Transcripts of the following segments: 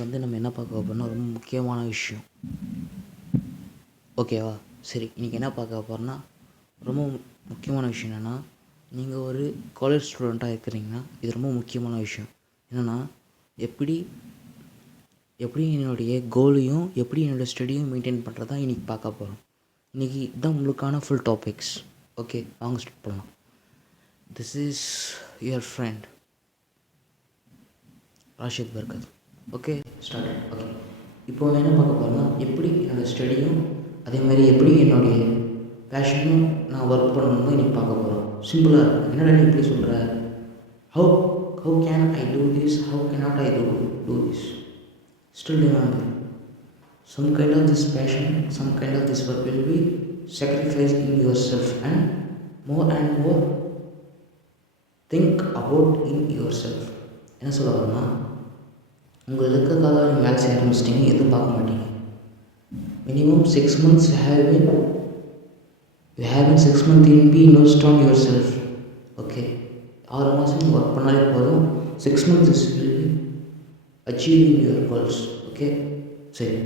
நம்ம என்ன பார்க்க போகிறோம்னா ரொம்ப முக்கியமான விஷயம். ஓகேவா? சரி, இன்றைக்கி என்ன பார்க்க போகிறோன்னா ரொம்ப முக்கியமான விஷயம் என்னென்னா, நீங்கள் ஒரு காலேஜ் ஸ்டூடெண்ட்டாக இருக்கிறீங்கன்னா இது ரொம்ப முக்கியமான விஷயம். என்னென்னா, எப்படி என்னுடைய கோலையும் எப்படி என்னோடய ஸ்டடியும் மெயின்டைன் பண்ணுறதா இன்றைக்கி பார்க்க போகிறோம். இன்றைக்கி இதுதான் உங்களுக்கான ஃபுல் டாபிக்ஸ். ஓகே, வாங்க ஸ்டார்ட் பண்ணலாம். This is your friend Rashid Barkat. Okay, start. Okay, இப்போ என்ன பார்க்க போகிறோம்னா, எப்படி என்னோடய ஸ்டடியும் அதே மாதிரி எப்படி என்னுடைய பேஷனும் நான் ஒர்க் பண்ணணும்னு இன்றைக்கி பார்க்க போகிறோம். சிம்பிளாக இருக்கும். என்னடா நீ இப்படி சொல்கிற, how can I do this, how cannot I do this. Still remember, some kind of this passion, some kind of this work will be sacrificing yourself and more think about in yourself. என்ன சொல்ல வரேன்னா, உங்கள் இலக்குக்காக நீங்கள் வேலை செய்ய ஆரம்பிச்சிட்டிங்க, எதுவும் பார்க்க மாட்டீங்க. Minimum 6 months you have been 6 months in be invest on yourself. Okay, 6 மாதம் ஒர்க் பண்ணாலே போதும். 6 months will be achieving your goals. Okay, சரி,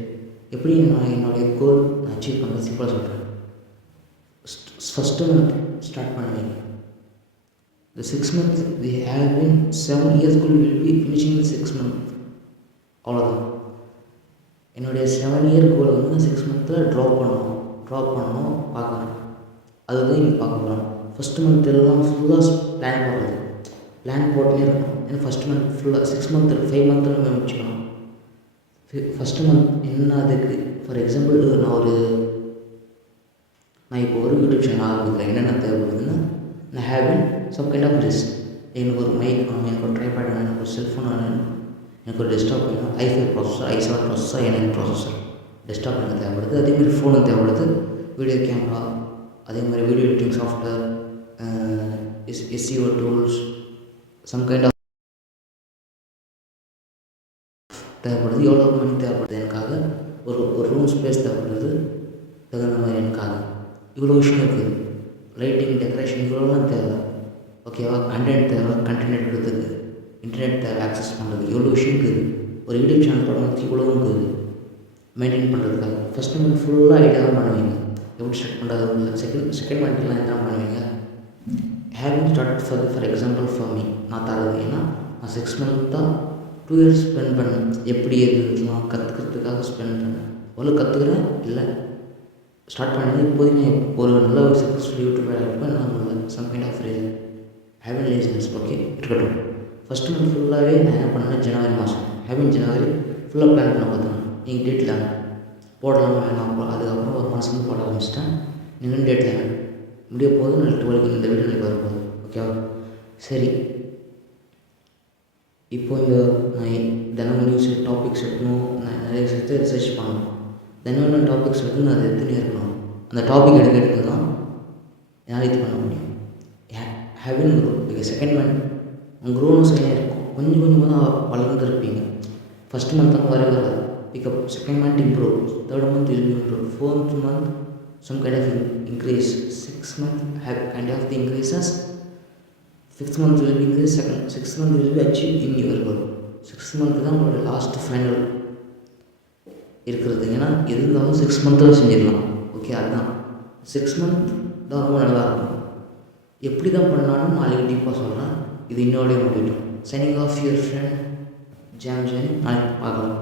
எப்படி நான் என்னுடைய கோல் நான் அச்சீவ் பண்ணுறது சிம்பிளாக சொல்கிறேன். ஃபஸ்ட்டு மந்த் ஸ்டார்ட் பண்ணுவீங்க. The 6 months we have been 7 years goal will be finishing the 6 month. அவ்வளோதான். என்னுடைய 7 year கோல் வந்து நான் 6 மந்த்தில் ட்ராப் பண்ணணும் பார்க்குறேன். அதுதான் இன்றைக்கி பார்க்க போகிறோம். ஃபஸ்ட்டு மந்த் எல்லாம் ஃபுல்லாக பிளான் போட்டுனே இருக்கணும். ஏன்னா ஃபஸ்ட்டு மந்த் ஃபுல்லாக 6 மந்த் 5 மந்த்தில் முடிச்சுக்கணும். ஃபஸ்ட்டு மந்த் என்ன அதுக்கு ஃபார் எக்ஸாம்பிள் நான் இப்போ ஒரு யூடியூப் சேனல் ஆரம்பிக்கிறேன். என்னென்ன தேவைப்படுதுன்னா, நான் have some kind of risk. எனக்கு ஒரு மைக் வேணும், எனக்கு ஒரு ட்ரைபேட் வேணும், எனக்கு ஒரு செல்ஃபோன் வேணும், எனக்கு ஒரு டெஸ்க்டாப் வேணும், i5 processor, i7 processor, n9 processor. Desktop எனக்கு தேவைப்படுது. அதேமாதிரி ஃபோனும் தேவைப்படுது, வீடியோ கேமரா, அதே மாதிரி video editing software, SEO tools, some kind of தேவைப்படுது. எவ்வளோ மணி தேவைப்படுது எனக்காக, ஒரு ரூம் ஸ்பேஸ் தேவைப்படுது தகுந்த மாதிரி எனக்காக. இவ்வளோ விஷயம் இருக்குது. லைட்டிங், டெக்கரேஷன், இவ்வளோலாம் தேவை. ஓகேவா? கண்டென்ட் தேவை, கண்டென்ட் எடுக்கிறதுக்கு இன்டர்நெட் தேவை, ஆக்சஸ் பண்ணுறதுக்கு இவ்வளோ விஷயம் இருக்குது. ஒரு யூடியூப் சேனல் தொடங்கிறதுக்கு இவ்வளோ இருக்குது மெயின்டைன் பண்ணுறதுக்காக. ஃபஸ்ட்டு மந்த் ஃபுல்லாக ஐடியா தான் பண்ணுவீங்க, எப்படி ஸ்டார்ட் பண்ணுறது. செகண்ட் மந்த்லாம் என்ன பண்ணுவீங்க, having start for example for me நான் தரது. ஏன்னா நான் 6 மந்த் தான் 2 years ஸ்பெண்ட் பண்ணேன். எப்படி எதுலாம் கற்றுக்கிறதுக்காக ஸ்பெண்ட் பண்ணேன். அவ்வளோ கற்றுக்குறேன் இல்லை, ஸ்டார்ட் பண்ணது. இப்போதைக்கு ஒரு நல்ல ஒரு சக்ஸஸ்ஃபுல் யூடியூபர் இருப்பேன். நான் முடியல, some kind of reason, having laziness. Okay, இருக்கட்டும். ஃபஸ்ட்டு மந்த் ஃபுல்லாகவே நான் என்ன பண்ணேன், ஜனவரி மாதம் ஜனவரி ஃபுல்லாக பிளான் பண்ண பார்த்தேன். நீங்கள் டேட் 11 போடலாமா வேணாம். அதுக்கப்புறம் ஒரு மாதம் போட ஆரம்பிச்சிட்டேன். நீங்கள் டேட் 11 முடிய போது, நான் 12 இந்த வீடியோ எனக்கு வரப்போகுது. ஓகேவா? சரி, இப்போது நான் தினமும் நியூஸ் டாபிக்ஸ் எடுக்கணும், நான் நிறைய ரிசர்ச் பண்ணணும். தினம் டாபிக்ஸ் எடுத்து நான் அதை எடுத்துகிட்டே இருக்கணும். அந்த டாபிக் எடுக்க தான் என்னால் இது பண்ண முடியும். Having grow. செகண்ட் மந்த் க்ரோனும் சரியாக இருக்கும். கொஞ்சம் கொஞ்சமாக தான் வளர்ந்துருப்பீங்க. ஃபஸ்ட் மந்த் தான் வராது pickup. Second month improve, third month will be improve, fourth month some kind of increase, 6 month have kind of the increases, 5th month will be increase, 6th month will be achieved in your goal. 6th month தான் உங்களோட last final இருக்கிறது. ஏன்னா எது இருந்தாலும் 6 மந்த்தில் செஞ்சிடலாம். Okay, அதுதான் 6 month தான் ரொம்ப நல்லாயிருக்கும். எப்படி தான் பண்ணாலும் நாளைக்கு டீப்பாக சொல்கிறேன். இது இன்னோடைய முடியும். Signing off your friend jam. நாளைக்கு பார்க்கலாம்.